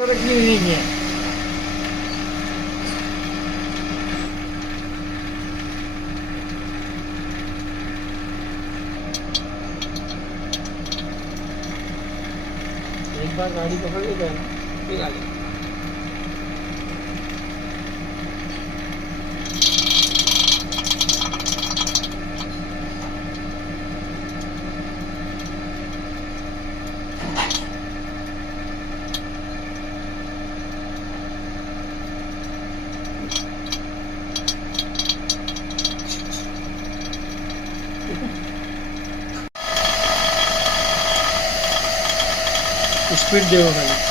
रखनी नहीं है। एक बार गाड़ी पकड़ के जाए फिर आगे। स्पीड देव खाली।